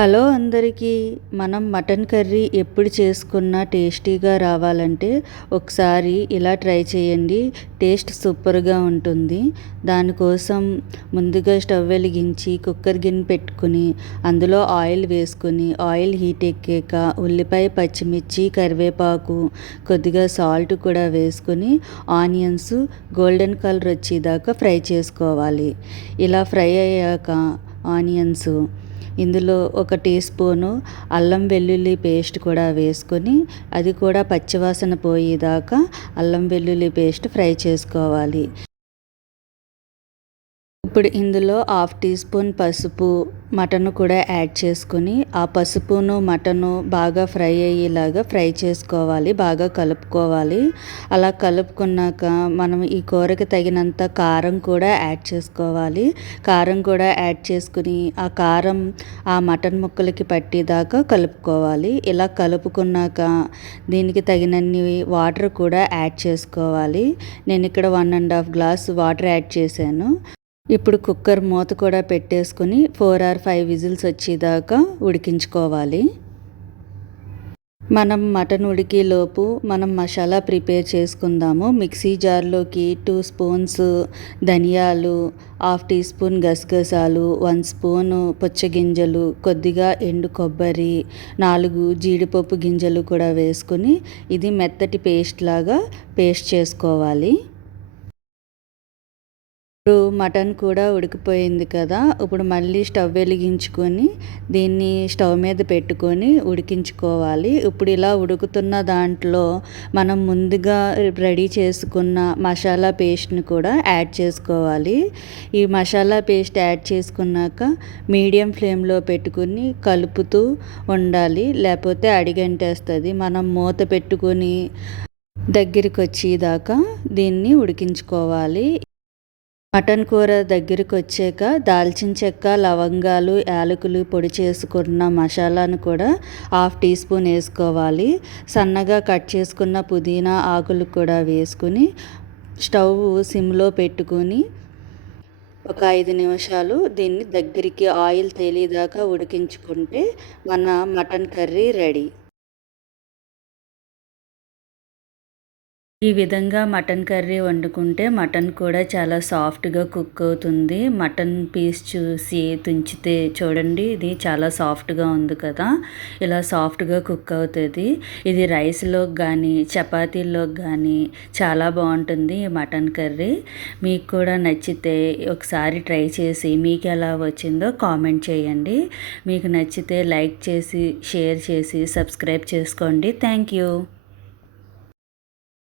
Hello అందరికీ మనం mutton curry ఎప్పుడు చేసుకున్నా టేస్టీగా రావాలంటే ఒకసారి ఇలా ట్రై చేయండి. టేస్ట్ సూపర్గా ఉంటుంది. దానికోసం ముందుగా స్టవ్ వెలిగించి కుక్కర్ గిన్నె పెట్టుకుని అందులో ఆయిల్ వేసుకుని ఆయిల్ హీట్ ఎక్కాక ఉల్లిపాయ పచ్చిమిర్చి కరివేపాకు కొద్దిగా సాల్ట్ కూడా వేసుకుని ఆనియన్స్ గోల్డెన్ కలర్ వచ్చేదాకా ఫ్రై చేసుకోవాలి. ఇలా ఫ్రై అయ్యాక ఆనియన్స్ ఇందులో ఒక టీ స్పూను అల్లం వెల్లుల్లి పేస్ట్ కూడా వేసుకొని అది కూడా పచ్చివాసన పోయేదాకా అల్లం వెల్లుల్లి పేస్ట్ ఫ్రై చేసుకోవాలి. ఇప్పుడు ఇందులో హాఫ్ టీ స్పూన్ పసుపు మటన్ కూడా యాడ్ చేసుకుని ఆ పసుపును మటను బాగా ఫ్రై అయ్యేలాగా ఫ్రై చేసుకోవాలి బాగా కలుపుకోవాలి. అలా కలుపుకున్నాక మనం ఈ కూరకి తగినంత కారం కూడా యాడ్ చేసుకోవాలి. కారం కూడా యాడ్ చేసుకుని ఆ కారం ఆ మటన్ ముక్కలకి పట్టేదాకా కలుపుకోవాలి. ఇలా కలుపుకున్నాక దీనికి తగినన్ని వాటర్ కూడా యాడ్ చేసుకోవాలి. నేను ఇక్కడ one and half glass water add చేశాను. ఇప్పుడు కుక్కర్ మూత కూడా పెట్టేసుకుని ఫోర్ ఆర్ ఫైవ్ విజిల్స్ వచ్చేదాకా ఉడికించుకోవాలి. మనం మటన్ ఉడికేలోపు మనం మసాలా ప్రిపేర్ చేసుకుందాము. మిక్సీ జార్లోకి టూ స్పూన్స్ ధనియాలు హాఫ్ టీ స్పూన్ గసగసాలు వన్ స్పూను పుచ్చగింజలు కొద్దిగా ఎండు కొబ్బరి నాలుగు జీడిపప్పు గింజలు కూడా వేసుకుని ఇది మెత్తటి పేస్ట్ లాగా పేస్ట్ చేసుకోవాలి. ఇప్పుడు మటన్ కూడా ఉడికిపోయింది కదా ఇప్పుడు మళ్ళీ స్టవ్ వెలిగించుకొని దీన్ని స్టవ్ మీద పెట్టుకొని ఉడికించుకోవాలి. ఇప్పుడు ఇలా ఉడుకుతున్న దాంట్లో మనం ముందుగా రెడీ చేసుకున్న మసాలా పేస్ట్ని కూడా యాడ్ చేసుకోవాలి. ఈ మసాలా పేస్ట్ యాడ్ చేసుకున్నాక మీడియం ఫ్లేమ్లో పెట్టుకుని కలుపుతూ ఉండాలి. లేకపోతే అడిగంటేస్తుంది. మనం మూత పెట్టుకొని దగ్గరికి వచ్చేదాకా దీన్ని ఉడికించుకోవాలి. మటన్ కూర దగ్గరికి వచ్చాక దాల్చిన చెక్క లవంగాలు యాలకులు పొడి చేసుకున్న మసాలాను కూడా హాఫ్ టీ స్పూన్ వేసుకోవాలి. సన్నగా కట్ చేసుకున్న పుదీనా ఆకులు కూడా వేసుకుని స్టవ్ సిమ్లో పెట్టుకుని ఒక ఐదు నిమిషాలు దీన్ని దగ్గరికి ఆయిల్ తేలిదాకా ఉడికించుకుంటే మన మటన్ కర్రీ రెడీ. ఈ విధంగా మటన్ కర్రీ వండుకుంటే మటన్ కూడా చాలా సాఫ్ట్గా కుక్ అవుతుంది. మటన్ పీస్ చూసి తుంచితే చూడండి ఇది చాలా సాఫ్ట్గా ఉంది కదా. ఇలా సాఫ్ట్గా కుక్ అవుతుంది. ఇది రైస్లోకి కానీ చపాతీలోకి కానీ చాలా బాగుంటుంది ఈ మటన్ కర్రీ. మీకు కూడా నచ్చితే ఒకసారి ట్రై చేసి మీకు ఎలా వచ్చిందో కామెంట్ చేయండి. మీకు నచ్చితే లైక్ చేసి షేర్ చేసి సబ్స్క్రైబ్ చేసుకోండి. Thank you.